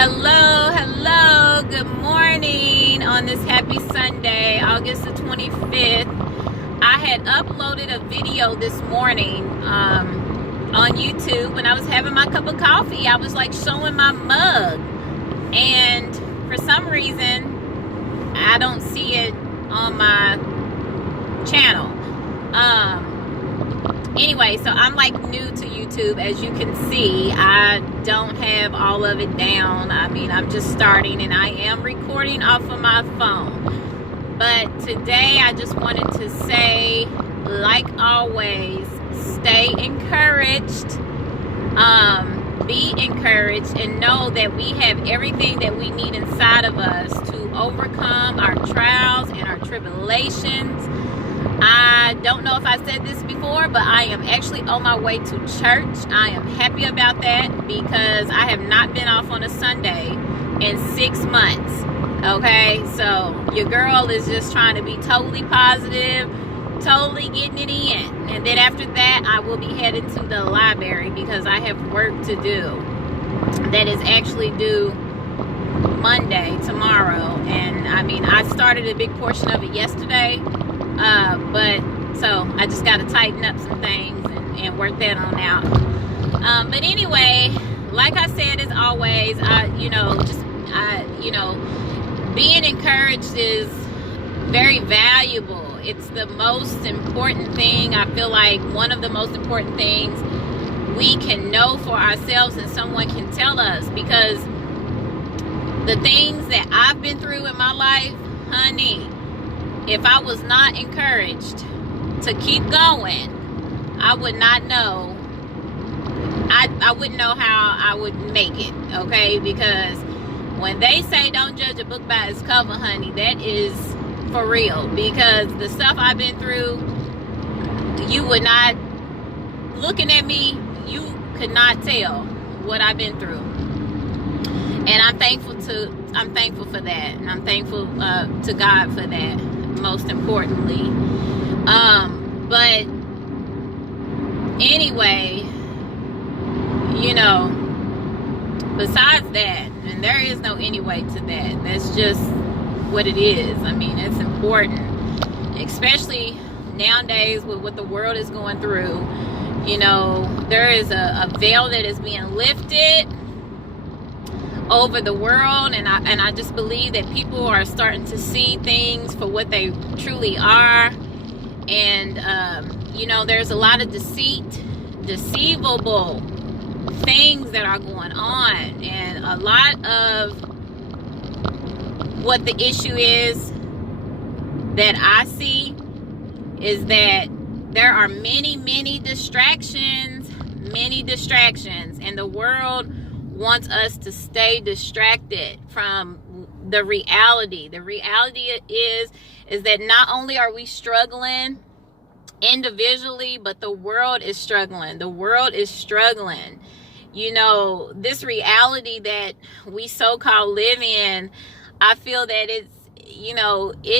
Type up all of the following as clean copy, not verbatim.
Hello, good morning on this happy Sunday, August the 25th. I had uploaded a video this morning on YouTube when I was having my cup of coffee. I was like showing my mug, and for some reason I don't see it on my channel. Anyway, so I'm like new to YouTube. As you can see, I don't have all of it down. I mean, I'm just starting, and I am recording off of my phone. But today I just wanted to say, like always, stay encouraged, be encouraged, and know that we have everything that we need inside of us to overcome our trials and our tribulations. I don't know if I said this before, but I am actually on my way to church. I am happy about that because I have not been off on a Sunday in 6 months. Okay, so your girl is just trying to be totally positive, totally getting it in. And then after that, I will be headed to the library because I have work to do that is actually due Monday, tomorrow. And I mean, I started a big portion of it yesterday. But so I just got to tighten up some things and work that on out. But anyway, like I said, as always, being encouraged is very valuable. It's the most important thing. I feel like one of the most important things we can know for ourselves, and someone can tell us, because the things that I've been through in my life, honey, if I was not encouraged to keep going, I would not know. I wouldn't know how I would make it, okay? Because when they say don't judge a book by its cover, honey, that is for real. Because the stuff I've been through, you would not, looking at me, you could not tell what I've been through. And I'm thankful for that. And I'm thankful to God for that, most importantly. But anyway, besides that, and there is no anyway to that, that's just what it is. I mean, it's important, especially nowadays with what the world is going through. There is a veil that is being lifted over the world, and I just believe that people are starting to see things for what they truly are. And there's a lot of deceivable things that are going on, and a lot of what the issue is that I see is that there are many distractions, and the world wants us to stay distracted from the reality. The reality is that not only are we struggling individually, but the world is struggling. The world is struggling. This reality that we so-called live in, I feel that it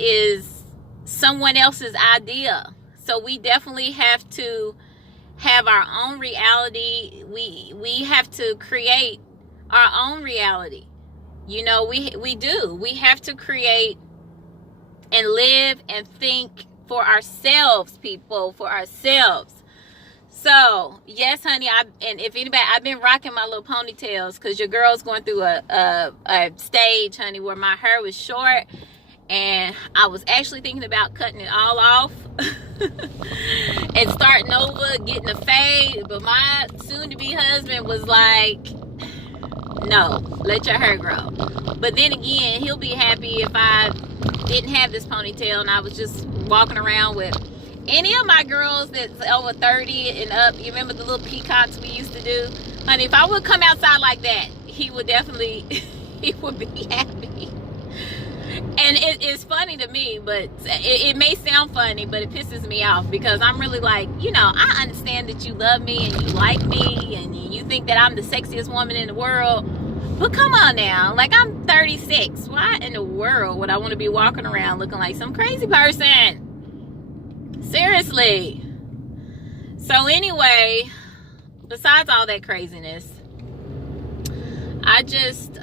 is someone else's idea. So we definitely have to have our own reality. We have to create our own reality. We do. We have to create and live and think for ourselves, people, for ourselves. So yes, honey, and if anybody, I've been rocking my little ponytails because your girl's going through a stage, honey, where my hair was short, and I was actually thinking about cutting it all off and starting over, getting a fade. But my soon-to-be husband was like, no, let your hair grow. But then again, he'll be happy if I didn't have this ponytail and I was just walking around with any of my girls that's over 30 and up. You remember the little peacocks we used to do? Honey, if I would come outside like that, he would definitely, he would be happy. And it's funny to me, but it may sound funny, but it pisses me off because I'm really like, I understand that you love me and you like me and you think that I'm the sexiest woman in the world. But come on now, like, I'm 36. Why in the world would I want to be walking around looking like some crazy person? Seriously. So anyway, besides all that craziness, I I just,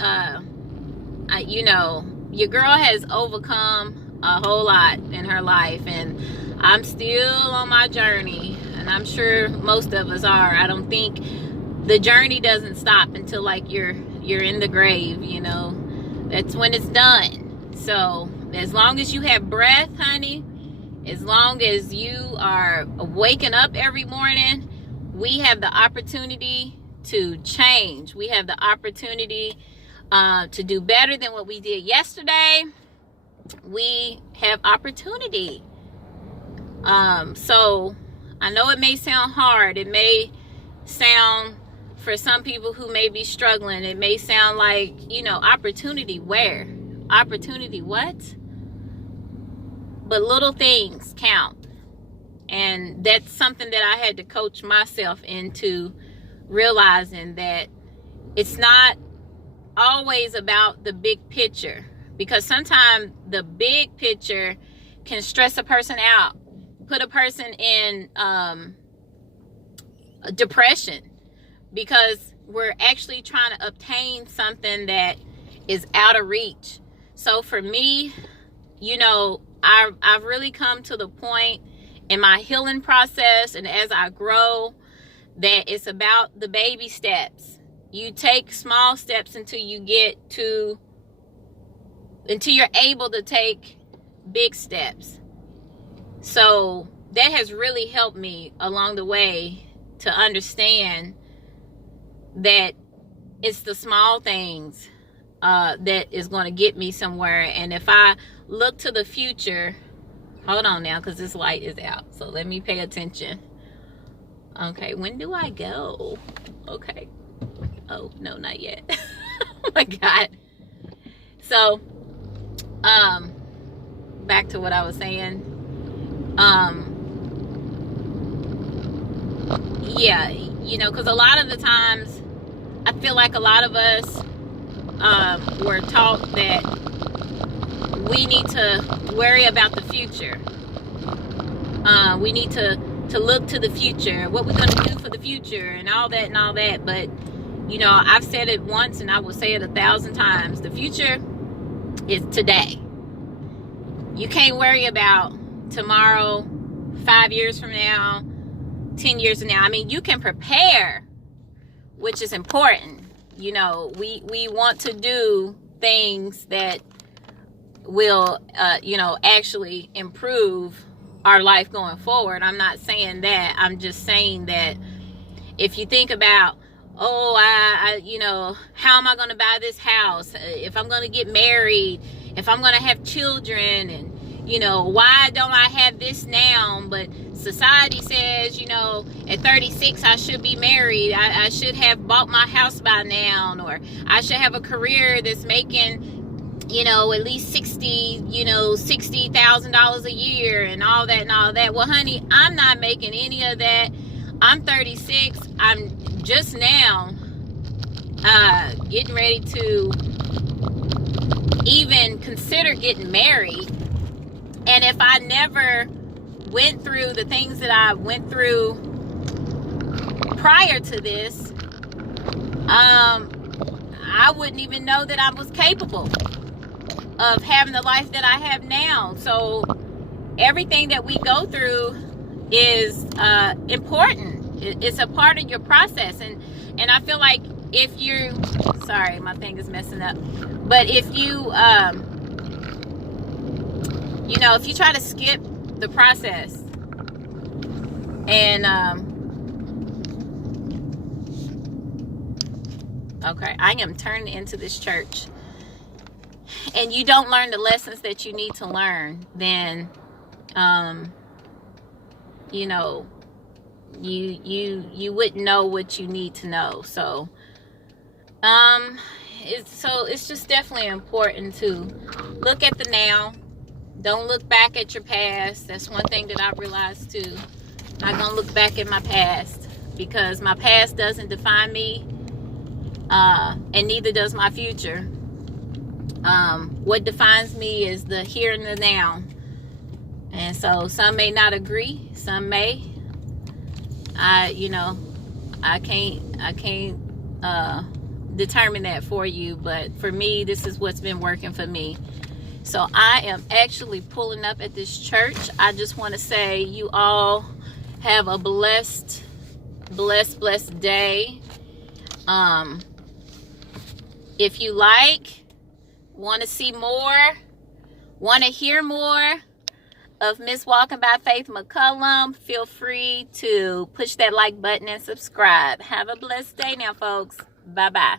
you know, your girl has overcome a whole lot in her life, and I'm still on my journey, and I'm sure most of us are. I don't think the journey doesn't stop until like you're in the grave, you know. That's when it's done. So as long as you have breath, honey, as long as you are waking up every morning, we have the opportunity to change. We have the opportunity to do better than what we did yesterday. We have opportunity. So I know it may sound hard. It may sound, for some people who may be struggling, it may sound like, you know, opportunity where? Opportunity what? But little things count. And that's something that I had to coach myself into realizing, that it's not always about the big picture, because sometimes the big picture can stress a person out, put a person in depression, because we're actually trying to obtain something that is out of reach. So for me, you know, I've really come to the point in my healing process, and as I grow, that it's about the baby steps. You take small steps until you're able to take big steps. So that has really helped me along the way to understand that it's the small things that is going to get me somewhere. And if I look to the future, hold on now, because this light is out, so let me pay attention. Okay, when do I go? Okay. Oh, no, not yet. Oh my God. So, back to what I was saying. Yeah, you know, because a lot of the times, I feel like a lot of us were taught that we need to worry about the future. We need to look to the future, what we're going to do for the future, and all that. But, you know, I've said it once, and I will say it 1,000 times. The future is today. You can't worry about tomorrow, 5 years from now, 10 years from now. I mean, you can prepare, which is important. You know, we want to do things that will, you know, actually improve our life going forward. I'm not saying that. I'm just saying that if you think about, oh, I you know, how am I going to buy this house? If I'm going to get married, if I'm going to have children, and, you know, why don't I have this now? But society says, you know, at 36, I should be married. I should have bought my house by now, or I should have a career that's making, you know, at least $60,000 a year, and all that. Well, honey, I'm not making any of that. I'm 36. I'm just now getting ready to even consider getting married. And if I never went through the things that I went through prior to this, I wouldn't even know that I was capable of having the life that I have now. So everything that we go through is important. It's a part of your process. And I feel like if you, sorry, my thing is messing up. But if you, you know, if you try to skip the process and, okay, I am turned into this church, and you don't learn the lessons that you need to learn, then, you know, you wouldn't know what you need to know. So, it's just definitely important to look at the now. Don't look back at your past. That's one thing that I realized too. I'm not gonna look back at my past, because my past doesn't define me, and neither does my future. What defines me is the here and the now. And so some may not agree, some may. I can't determine that for you, but for me, this is what's been working for me. So I am actually pulling up at this church. I just want to say you all have a blessed day. If you want to see more, want to hear more of Miss Walking by Faith McCullum, feel free to push that like button and subscribe. Have a blessed day now, folks. Bye-bye.